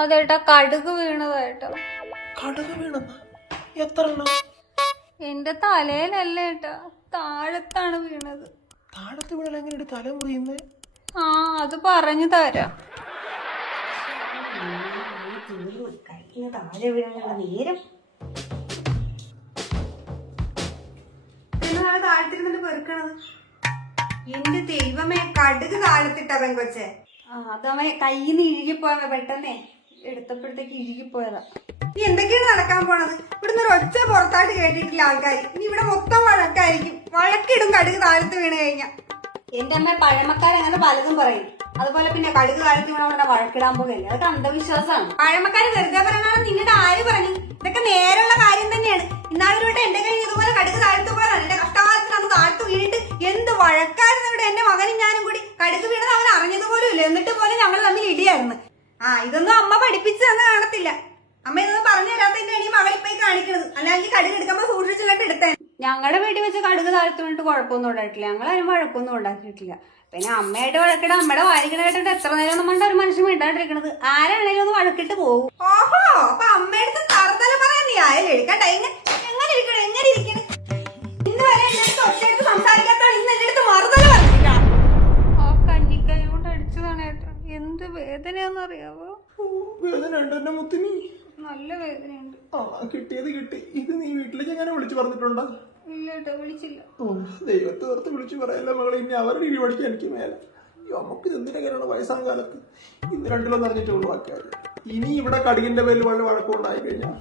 അതേട്ടാ കടുക് വീണതായിട്ടോ. കടുക് വീണ എത്ര എണ്ണം? എന്റെ തലയിലല്ല ഏട്ടാ, താഴത്താണ് വീണത്. താഴത്ത് വീണാൽ എങ്ങനെയാണ് തല മുറിയുന്നേ? ആ അത് പറഞ്ഞു തരാം. താഴെ വീഴാനുള്ള നേരം താഴത്തിരുന്നിട്ട് പെറുക്കണത്. എന്റെ ദൈവമേ, കടുക് താഴത്തിട്ട പെങ്കൊച്ചെ. അതമ്മ കയ്യിൽ നിന്ന് ഇഴുകിപ്പോയതാ, പെട്ടെന്നേ എടുത്തപ്പോഴത്തേക്ക് ഇഴുകിപ്പോയതാ. നീ എന്തൊക്കെയാണ് നടക്കാൻ പോണത്? ഇവിടുന്ന് ഒരു ഒച്ച പുറത്തായിട്ട് കേട്ടിട്ടില്ല ആൾക്കാർ. ഇനി ഇവിടെ മൊത്തം വഴക്കായിരിക്കും. വഴക്കിടും കടുക് താഴത്ത് വീണ് കഴിഞ്ഞാ. എന്റെ അമ്മ പഴമക്കാരങ്ങനെ പലതും പറയും. അതുപോലെ പിന്നെ കടുക് താഴത്ത് വീണ വഴക്കിടാൻ പോകല്ലേ, അതൊക്കെ അന്ധവിശ്വാസമാണ്. പഴമക്കാര് വെറുതെ പറയണതാണ്. നിന്നോട് ആര് പറഞ്ഞു? ഇതൊക്കെ നേരെയുള്ള കാര്യം തന്നെയാണ്. ഇന്നാളൊരുവട്ടെ എന്റെ കയ്യിൽ ഇതുപോലെ കടുക് താഴ്ത്തു പോയതാണ്. എന്റെ കഷ്ടകാലത്തിന് അന്ന് താഴ്ത്തു വീണിട്ട് എന്ത് വഴക്കായിരുന്നു ഇവിടെ. എന്റെ മകനും ഞാനും കൂടി കടുക് വീണത് അവൻ അറിഞ്ഞതുപോലും ഇല്ല. എന്നിട്ട് പോലെ ഞങ്ങൾ തമ്മിൽ ഇടിയായിരുന്നു. ഇതൊന്നും അമ്മ പഠിപ്പിച്ചു തന്നെ കാണത്തില്ല. അമ്മ ഇതൊന്നും പറഞ്ഞു തരാത്തതിന്റെ ഈ മകളിപ്പോ കാണിക്കണത്. അല്ലെങ്കിൽ കടുക് എടുക്കുമ്പോ സൂക്ഷിച്ചിട്ട് എടുത്തേ. ഞങ്ങളുടെ വീട്ടിൽ വെച്ച് കടുക് താഴ്ത്തു വീണിട്ട് കുഴപ്പമൊന്നും ഉണ്ടായിട്ടില്ല. ഞങ്ങളാരും വഴക്കൊന്നും ഉണ്ടാക്കിയിട്ടില്ല. പിന്നെ അമ്മയായിട്ട് വഴക്കിട അമ്മയുടെ വാരികളായിട്ടുണ്ട് എത്ര നേരം നമ്മളുടെ ഒരു മനുഷ്യൻ മിണ്ടാണ്ടിരിക്കണത്. ആരാണേലും ഒന്ന് വഴക്കിട്ട് പോകും. ഓഹോ, അപ്പൊ അമ്മയുടെ തറുതല പറയാൻ നീ ആയാലും എടുക്കട്ടെ. എങ്ങനെ ഇരിക്കണം, എങ്ങനെ ഇരിക്കണം? ഇന്ന് വരെ എന്റെ അടുത്ത് ഒറ്റയെടുത്ത് സംസാരിക്കാത്തവൾ ഇന്ന് എന്റെ അടുത്ത് മറുതല പറഞ്ഞിരിക്കണം. ആ കഞ്ഞിക്കൈ കൊണ്ട് അടിച്ചതാണ് ഏട്ടാ. എന്ത് വേദനയാന്നറിയാവോ? വേദന ഉണ്ട് എന്റെ മുത്തിന്. നല്ല വേദനയുണ്ട്. കിട്ടിയത് കിട്ടി. ഇത് നീ വീട്ടിലേക്ക് എങ്ങനെ വിളിച്ചു പറഞ്ഞിട്ടുണ്ടോ? ഇല്ല ഏട്ടാ, വിളിച്ചില്ല. ദൈവത്തെ ഓർത്ത് വിളിച്ചു പറയല്ല മകളെ. ഇനി അവരുടെ ഇടി പഠിക്കാൻ എനിക്ക് മേലെ. നമുക്ക് എന്തിനാ കാര്യമാണ് വയസ്സാം കാലത്ത് ഇന്ന് രണ്ടിലൊന്നും അറിഞ്ഞിട്ടുള്ളൂ ആക്കിയാൽ. ഇനി ഇവിടെ കടുകിന്റെ പേരിൽ വളരെ വഴക്കമുണ്ടായി കഴിഞ്ഞാൽ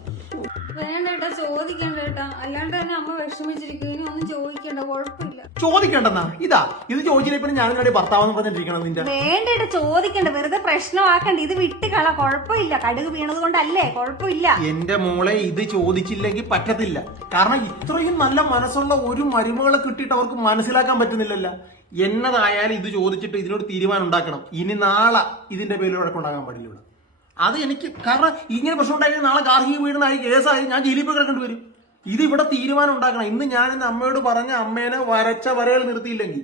വേണ്ട ഏട്ടാ, ചോദിക്കണ്ട ഏട്ടാ. അല്ലാണ്ട് തന്നെ അമ്മ വിഷമിച്ചിരിക്കും. ഇനി ഒന്നും ചോദിക്കണ്ട, കുഴപ്പമില്ല. ചോദിക്കണ്ടെന്നാ? ഇത് ചോദിച്ചില്ല ഞാനും ഭർത്താവെന്ന് പറഞ്ഞിരിക്കണം നിന്റെ. വേണ്ട ഏട്ടാ, ചോദിക്കണ്ട, വെറുതെ പ്രശ്നമാക്കണ്ട. ഇത് വിട്ടുകള, കുഴപ്പമില്ല. കടുക് വീണത് കൊണ്ടല്ലേ, കുഴപ്പമില്ല. എന്റെ മോളെ ഇത് ചോദിച്ചില്ലെങ്കിൽ പറ്റത്തില്ല. കാരണം ഇത്രയും നല്ല മനസ്സുള്ള ഒരു മരുമകളെ കിട്ടിയിട്ട് അവർക്ക് മനസ്സിലാക്കാൻ പറ്റുന്നില്ലല്ലോ. എന്നതായാലും ഇത് ചോദിച്ചിട്ട് ഇതിനോട് തീരുമാനം ഉണ്ടാക്കണം. ഇനി നാളെ ഇതിന്റെ പേരിൽ വഴക്കുണ്ടാകാൻ പാടില്ല. അത് എനിക്ക് കാരണം ഇങ്ങനെ പ്രശ്നം ഉണ്ടായി നാളെ ഗാർഹിക പീഡനമായി കേസായി ഞാൻ ജയിലിൽ പോയി കിടക്കേണ്ടി വരും. ഇത് ഇവിടെ തീരുമാനം ഉണ്ടാക്കണം. ഇന്ന് ഞാനിന്ന് അമ്മയോട് പറഞ്ഞ അമ്മേനെ വരച്ച വരയിൽ നിർത്തിയില്ലെങ്കിൽ.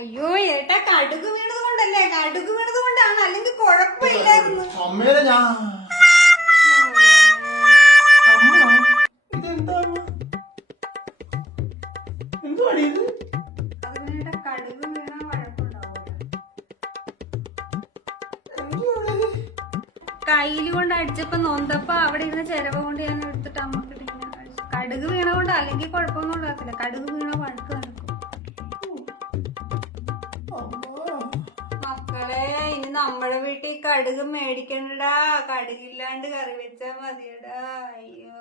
അയ്യോ ഏട്ടാ, കടുക് വീണത് കൊണ്ടല്ലേ, കടുക് വീണത് കൊണ്ടാണ്, അല്ലെങ്കിൽ കുഴപ്പമില്ലായിരുന്നു. അമ്മേനെ ഞാൻ ഇതെന്താ എന്തുവാടി ഇത്? അതിനേട്ടാ കടുക് വീണ വഴക്കുണ്ടാവും. കയ്യിൽ കൊണ്ട് അടിച്ചപ്പോ നൊന്തപ്പോ അവിടെ ഇരുന്ന ചെലവ് കൊണ്ട് ഞാൻ എടുത്തിട്ട് അമ്മക്കിട്ട് ഇങ്ങനെ അടിച്ചു. കടുക് വീണ കൊണ്ട് അല്ലെങ്കിൽ കുഴപ്പമൊന്നും ഉണ്ടാകത്തില്ല. കടുക് വീണ വഴക്ക് നടക്കും. മക്കളെ, ഇനി നമ്മുടെ വീട്ടിൽ കടുക് മേടിക്കണ്ടടാ. കടുകില്ലാണ്ട് കറി വെച്ചാ മതിയടാ. അയ്യോ.